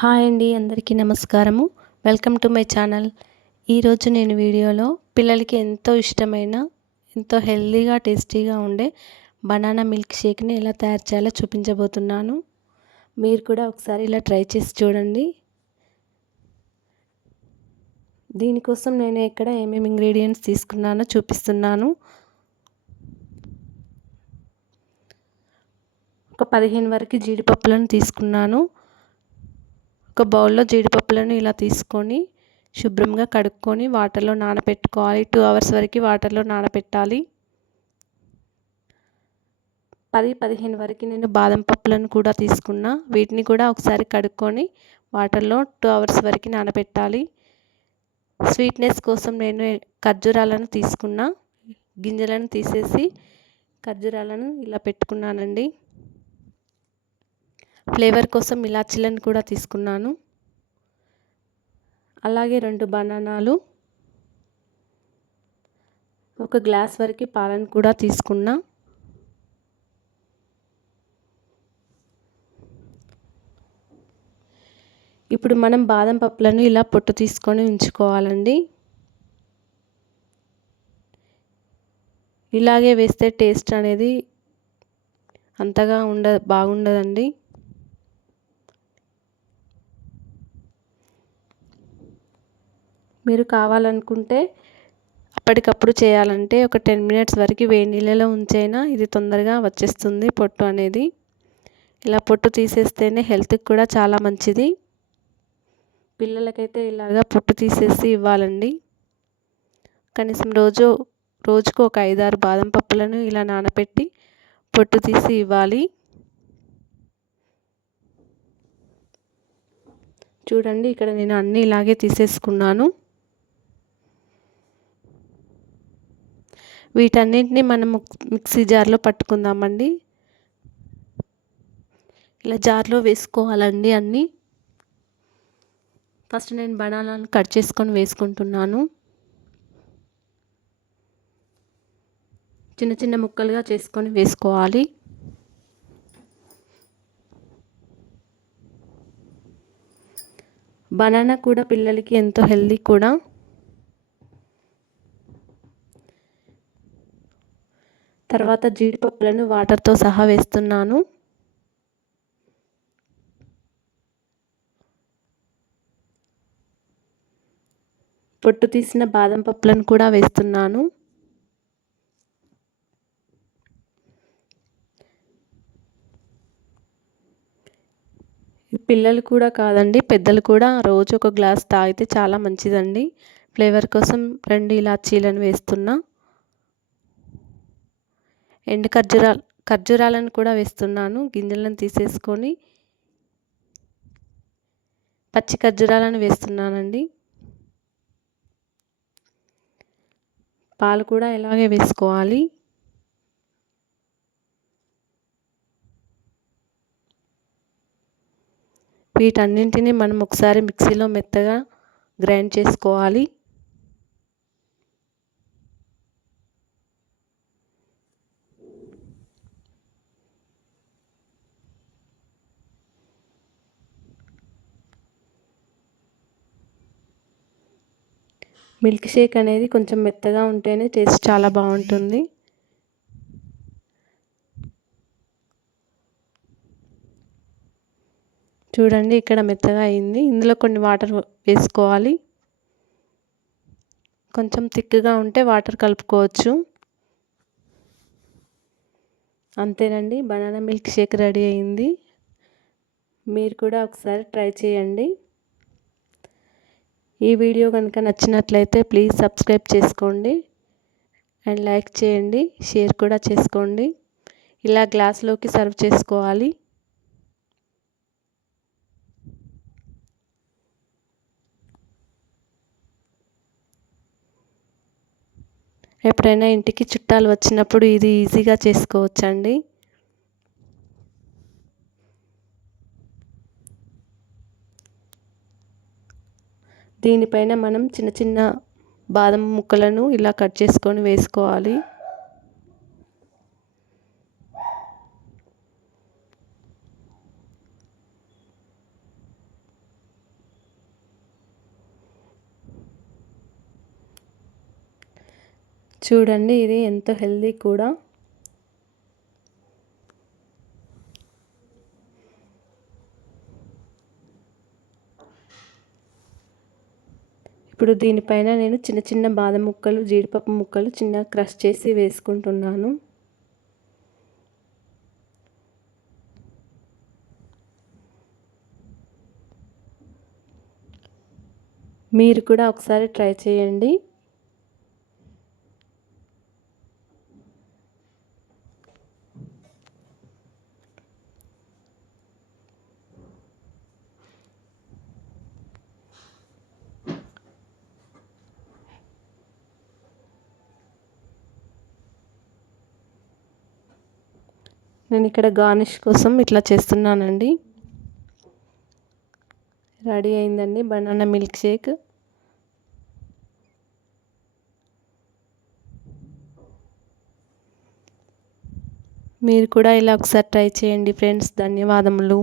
Hi అండి అందరికీ నమస్కారము. Welcome to my channel. ఈరోజు నేను వీడియోలో పిల్లలకి ఎంతో ఇష్టమైన ఎంతో హెల్తీగా టేస్టీగా ఉండే బనానా మిల్క్ షేక్ని ఎలా తయారు చేయాలో చూపించబోతున్నాను. మీరు కూడా ఒకసారి ఇలా ట్రై చేసి చూడండి. దీనికోసం నేను ఇక్కడ ఏమేమి ఇంగ్రీడియంట్స్ తీసుకున్నానో చూపిస్తున్నాను. ఒక పదిహేను వరకు జీడిపప్పులను తీసుకున్నాను. ఒక బౌల్లో జీడిపప్పులను ఇలా తీసుకొని శుభ్రంగా కడుక్కొని వాటర్లో నానబెట్టుకోవాలి. టూ అవర్స్ వరకు వాటర్లో నానబెట్టాలి. పది పదిహేను వరకు నేను బాదం పప్పులను కూడా తీసుకున్నా. వీటిని కూడా ఒకసారి కడుక్కొని వాటర్లో టూ అవర్స్ వరకు నానబెట్టాలి. స్వీట్నెస్ కోసం నేను ఖర్జూరాలను తీసుకున్నా. గింజలను తీసేసి ఖర్జూరాలను ఇలా పెట్టుకున్నానండి. ఫ్లేవర్ కోసం ఇలాచీలను కూడా తీసుకున్నాను. అలాగే రెండు బనానాలు. ఒక గ్లాస్ వరకు పాలను కూడా తీసుకున్నా. ఇప్పుడు మనం బాదం పప్పులను ఇలా పొట్టు తీసుకొని ఉంచుకోవాలండి. ఇలాగే వేస్తే టేస్ట్ అనేది అంతగా ఉండ బాగుండదండి. మీరు కావాలనుకుంటే అప్పటికప్పుడు చేయాలంటే ఒక టెన్ మినిట్స్ వరకు వేడి నీళ్ళలో ఉంచైనా ఇది తొందరగా వచ్చేస్తుంది పొట్టు అనేది. ఇలా పొట్టు తీసేస్తేనే హెల్త్కి కూడా చాలా మంచిది. పిల్లలకైతే ఇలాగా పొట్టు తీసేసి ఇవ్వాలండి. కనీసం రోజు రోజుకు ఒక ఐదారు బాదం పప్పులను ఇలా నానబెట్టి పొట్టు తీసి ఇవ్వాలి. చూడండి ఇక్కడ నేను అన్నీ ఇలాగే తీసేసుకున్నాను. వీటన్నింటినీ మనం మిక్సీ జార్లో పట్టుకుందామండి. ఇలా జార్లో వేసుకోవాలండి అన్నీ. ఫస్ట్ నేను బనానాను కట్ చేసుకొని వేసుకుంటున్నాను. చిన్న చిన్న ముక్కలుగా చేసుకొని వేసుకోవాలి. బనానా కూడా పిల్లలకి ఎంతో హెల్దీ కూడా. తర్వాత జీడిపప్పులను వాటర్తో సహా వేస్తున్నాను. పొట్టు తీసిన బాదం పప్పులను కూడా వేస్తున్నాను. పిల్లలు కూడా కాదండి పెద్దలు కూడా రోజు ఒక గ్లాస్ తాగితే చాలా మంచిదండి. ఫ్లేవర్ కోసం రెండు ఇలాచీలను వేస్తున్నా. ఎండు ఖర్జూరాలు ఖర్జూరాలను కూడా వేస్తున్నాను. గింజలను తీసేసుకొని పచ్చి ఖర్జూరాలను వేస్తున్నానండి. పాలు కూడా ఇలాగే వేసుకోవాలి. వీటన్నింటినీ మనం ఒకసారి మిక్సీలో మెత్తగా గ్రైండ్ చేసుకోవాలి. మిల్క్ షేక్ అనేది కొంచెం మెత్తగా ఉంటేనే టేస్ట్ చాలా బాగుంటుంది. చూడండి ఇక్కడ మెత్తగా అయింది. ఇందులో కొన్ని వాటర్ వేసుకోవాలి. కొంచెం థిక్గా ఉంటే వాటర్ కలుపుకోవచ్చు. అంతేనండి బనానా మిల్క్ షేక్ రెడీ అయింది. మీరు కూడా ఒకసారి ట్రై చేయండి. ఈ వీడియో కనుక నచ్చినట్లయితే ప్లీజ్ సబ్స్క్రైబ్ చేసుకోండి అండ్ లైక్ చేయండి షేర్ కూడా చేసుకోండి. ఇలా గ్లాస్లోకి సర్వ్ చేసుకోవాలి. ఎప్పుడైనా ఇంటికి చుట్టాలు వచ్చినప్పుడు ఇది ఈజీగా చేసుకోవచ్చండి. దీనిపైన మనం చిన్న చిన్న బాదం ముక్కలను ఇలా కట్ చేసుకొని వేసుకోవాలి. చూడండి ఇది ఎంతో హెల్దీ కూడా. ఇప్పుడు దీనిపైన నేను చిన్న చిన్న బాదం ముక్కలు జీడిపప్పు ముక్కలు చిన్న క్రష్ చేసి వేసుకుంటున్నాను. మీరు కూడా ఒకసారి ట్రై చేయండి. నేను ఇక్కడ గార్నిష్ కోసం ఇట్లా చేస్తున్నానండి. రెడీ అయిందండి బనానా మిల్క్ షేక్. మీరు కూడా ఇలా ఒకసారి ట్రై చేయండి ఫ్రెండ్స్. ధన్యవాదములు.